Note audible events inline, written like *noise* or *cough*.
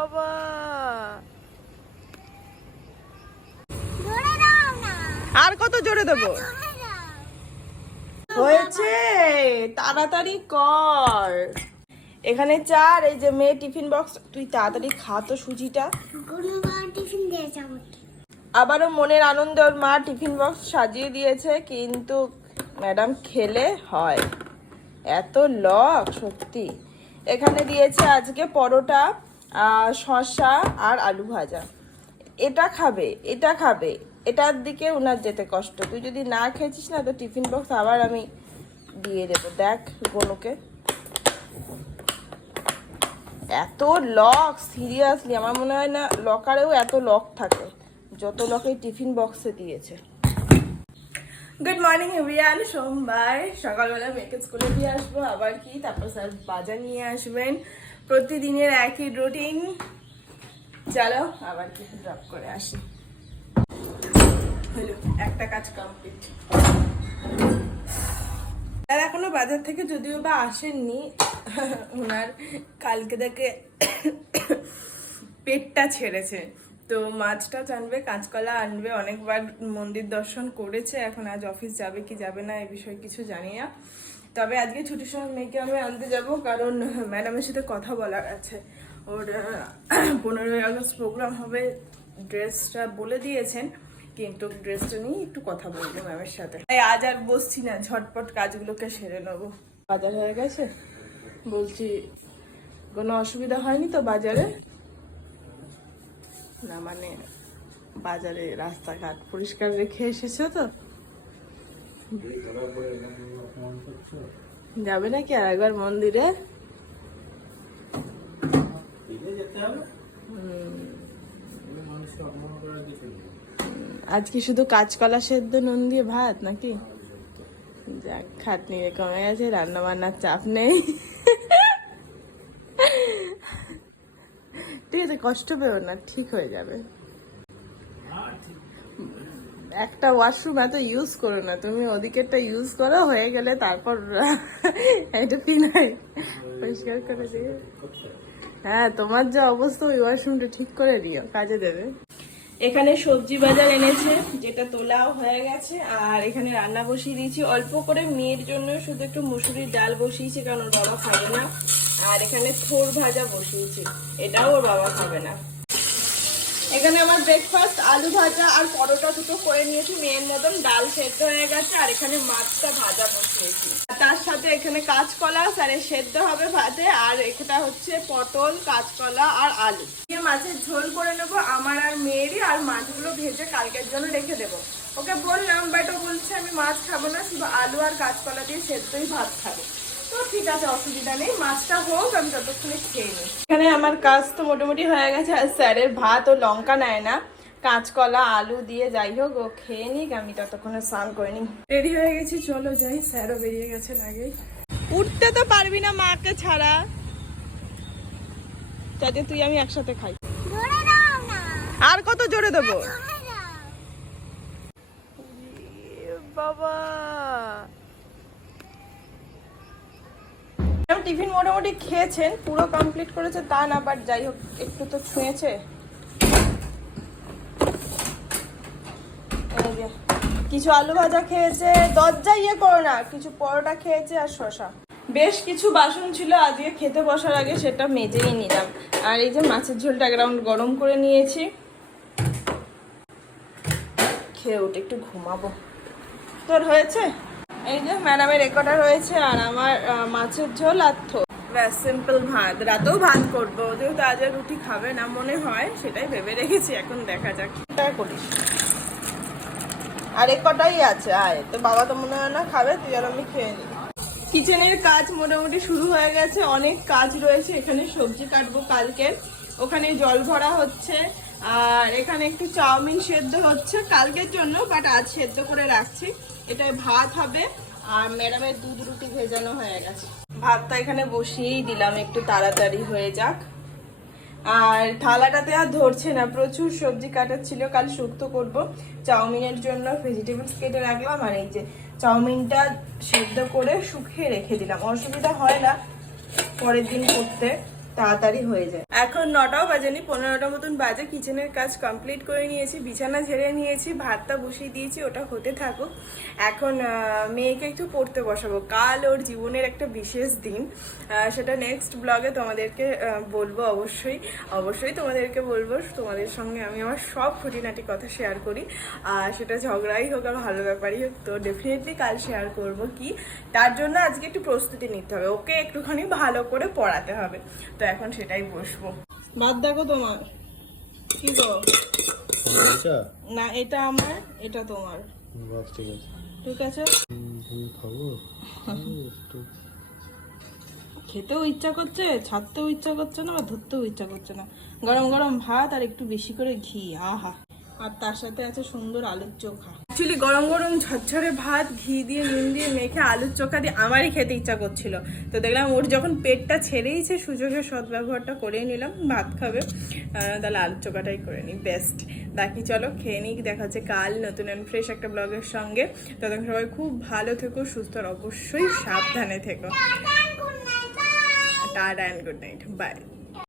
বাবা। আর কত জোরে দেবো? হয়েছে। তাড়াতাড়ি কর। এখানে চার এই যে মেয়ে টিফিন বক্স তুই তাড়াতাড়ি খা তো সুজিটা। আবারও মনের আনন্দে ওর মা টিফিন বক্স সাজিয়ে দিয়েছে কিন্তু ম্যাডাম খেলে হয়। এত লক সত্যি। এখানে দিয়েছে আজকে পরোটা। শসা আর আলু ভাজা। এটা খাবে এটা খাবে, এটার দিকে ওনার যেতে কষ্ট। তুই যদি না খেয়েছিস না, তো টিফিন বক্স আবার আমি দিয়ে দেবো। দেখ গনুকে। এত লক, সিরিয়াসলি। আমার মনে হয় না, লকারেও এত লক থাকে, যত লকে টিফিন বক্সে দিয়েছে। গুড মর্নিং এভরিয়ান সোমবার সকালবেলা মেয়েকে স্কুলে দিয়ে আসব, আবার কি? তারপর স্যার বাজার নিয়ে আসবেন। প্রতিদিনের একই রুটিন চলো, আবার কি ড্রপ করে আসি। হলো, একটা কাজ কমপ্লিট আর এখনও বাজার থেকে যদিও বা আসেননি, *laughs* ওনার কালকে থেকে *coughs* পেটটা ছেড়েছে। তো মাছটা আনবে কাঁচকলা আনবে, অনেকবার মন্দির দর্শন করেছে, এখন আজ অফিস যাবে কি যাবে না এ বিষয়ে কিছু জানি না। তবে আজকে ছুটির সময় মেয়েকে আমি আনতে যাব, কারণ ম্যাডামের সাথে কথা বলার আছে। ওর পনেরোই আগস্ট প্রোগ্রাম হবে, ড্রেসটা বলে দিয়েছেন, কিন্তু ড্রেসটা নিয়ে একটু কথা বলব ম্যামের সাথে। তাই আজ আর বসছি না, ঝটপট কাজগুলোকে সেরে নেব। বাজার হয়ে গেছে? বলছি, কোনো অসুবিধা হয়নি তো বাজারে? না মানে বাজারে রাস্তাঘাট পরিষ্কার রেখে এসেছ তো? যাবে নাকি আর একবার মন্দিরে? আজ কি শুধু কাঁচকলা সেদ্ধ, নুন দিয়ে ভাত নাকি? যাক, খাটনি কমে গেছে রান্না বান্নার চাপ নেই ঠিক আছে কষ্ট পেও না, ঠিক হয়ে যাবে। একটা ওয়াশরুম এত ইউজ করো না, তুমি ওদিকেরটা ইউজ করো, হয়ে গেলে তারপর *laughs* এটা ফিনাই পরিষ্কার করে দিয়ে হ্যাঁ তোমার যা অবস্থা, ওই ওয়াশরুমটা ঠিক করে দিও, কাজে দেবে। এখানে সবজি বাজার এনেছে, যেটা তোলাও হয়ে গেছে, আর এখানে রান্না বসিয়ে দিয়েছি। অল্প করে মেয়ের জন্য শুধু একটু মুসুরির ডাল বসিয়েছি, কারণ ওর বাবা খাবে না। আর এখানে থোর ভাজা বসিয়েছি, এটাও ওর বাবা খাবে না। এখানে আমার ব্রেকফাস্ট আলু ভাজা আর পরোটা দুটো করে নিয়েছি। মেয়ের মতন ডাল সেদ্ধ হয়ে গেছে, আর এখানে মাছটা ভাজা বসিয়েছি। তার সাথে এখানে কাঁচকলা, স্যারে সেদ্ধ হবে ভাতে, আর এটা হচ্ছে পটল, কাঁচকলা আর আলু। দিয়ে মাছের ঝোল করে নেব আমার আর মেয়েরই, আর মাছগুলো ভেজে কালকের জন্য রেখে দেবো। ওকে বললাম, বাট ও বলছে আমি মাছ খাব না, শুধু আলু আর কাঁচকলা দিয়ে সেদ্ধই ভাত খাব। তো ঠিক আছে, অসুবিধা নেই, মাছটা হোক, আমি ততক্ষণে খেয়ে নিই। এখানে আমার কাজ তো মোটামুটি হয়ে গেছে, আর স্যারের ভাত ও লঙ্কা নেয় না। কাঁচকলা, আলু দিয়ে যাই হোক, ও খেয়ে নিক, আমি ততক্ষণে স্নান করে নিই। রেডি হয়ে গেছি, চলো যাই, স্যারও বেরিয়ে গেছেন আগেই। উঠতে তো পারবি না মাকে ছাড়া। যাতে তুই আমি একসাথে খাই। আর কত জোরে দেবো? বাবা। টিফিন মোটামুটি খেয়েছেন পুরো কমপ্লিট করেছে তা না বাট যাই হোক একটু তো ছুঁয়েছে। কিছু আলু ভাজা খেয়েছে, দরজা ইয়ে করো না, কিছু পরোটা খেয়েছে আর শশা বেশ কিছু বাসন ছিল, আজকে খেতে বসার আগে সেটা মেজেই নিলাম। আর এই যে মাছের ঝোলটা গ্রাউন্ড গরম করে নিয়েছি। খেয়ে উঠে একটু ঘুমাবো। তোর হয়েছে? এই যে ম্যাডামের রেকর্ডার রয়েছে আর আমার মাছের ঝোল আর থো ব্যাস সিম্পল ভাত। রাতেও ভাত করব, যেহেতু আজ রুটি খাবে না মনে হয়, সেটাই ভেবে রেখেছি, এখন দেখা যাক। করিস? আর এ কটাই আছে, আয়। তো বাবা তো মনে হয় না খাবে, তুই আর আমি খেয়ে নিই কিচেনের কাজ মোটামুটি শুরু হয়ে গেছে, অনেক কাজ রয়েছে, এখানে সবজি কাটবো কালকে। ওখানে জল ভরা হচ্ছে, আর এখানে একটু চাউমিন সেদ্ধ হচ্ছে কালকের জন্য বাট আজ সেদ্ধ করে রাখছি। এটা ভাত হবে, আর ম্যাডামের দুধ রুটি ভেজানো হয়ে গেছে। ভাতটা এখানে বসিয়েই দিলাম, একটু তাড়াতাড়ি হয়ে যাক। আর থালাটাতে আর ধরছে না, প্রচুর সবজি কাটার ছিল কাল শুক্ত করব। চাউমিনের জন্য ভেজিটেবলস কেটে রাখলাম, আর এই যে চাউমিনটা সেদ্ধ করে শুকিয়ে রেখে দিলাম। অসুবিধা হয় না, পরের দিন করতে। তাড়াতাড়ি হয়ে যায়। এখন নটাও বাজেনি, পনেরোটা মতন বাজে। কিচেনের কাজ কমপ্লিট করে নিয়েছি, বিছানা ঝেড়ে নিয়েছি, ভাতটা বসিয়ে দিয়েছি, ওটা হতে থাকুক। এখন মেয়েকে একটু পড়তে বসাবো। কাল ওর জীবনের একটা বিশেষ দিন। সেটা নেক্সট ব্লগে তোমাদেরকে বলব অবশ্যই। অবশ্যই তোমাদেরকে বলব, তোমাদের সঙ্গে আমি আমার সব খুঁটিনাটি কথা শেয়ার করি। আর সেটা ঝগড়াই হোক আর ভালো ব্যাপারই হোক, তো ডেফিনেটলি কাল শেয়ার করব কি? তার জন্য আজকে একটু প্রস্তুতি নিতে হবে। ওকে একটুখানি ভালো করে পড়াতে হবে। তো এখন সেটাই বসবো। বাদ দেখো তোমার। কি গো? না এটা আমার এটা তোমার। বাস ঠিক আছে। ঠিক আছে? তুমি খাব। খেতেও ইচ্ছা করছে ছাড়তেও ইচ্ছা করছে না বা ধরতেও ইচ্ছা করছে না। গরম গরম ভাত আর একটু বেশি করে ঘি আহা। আর তার সাথে আছে সুন্দর আলুর চোখা। অ্যাকচুয়ালি গরম গরম ঝরঝরে ভাত ঘি দিয়ে নুন দিয়ে মেখে আলুর চোখা দিয়ে আমারই খেতে ইচ্ছা করছিল। তো দেখলাম ওর যখন পেটটা ছেড়েইছে সুযোগের সদ্ব্যবহারটা করেই নিলাম ভাত খাবে। তাহলে আলুর চোখাটাই করে নিই বেস্ট বাকি চলো খেয়ে নিই দেখা হচ্ছে কাল নতুন অ্যান্ড ফ্রেশ একটা ব্লগের সঙ্গে। তখন সবাই খুব ভালো থেকো সুস্থ আর অবশ্যই সাবধানে থেকো। Tata and good night bye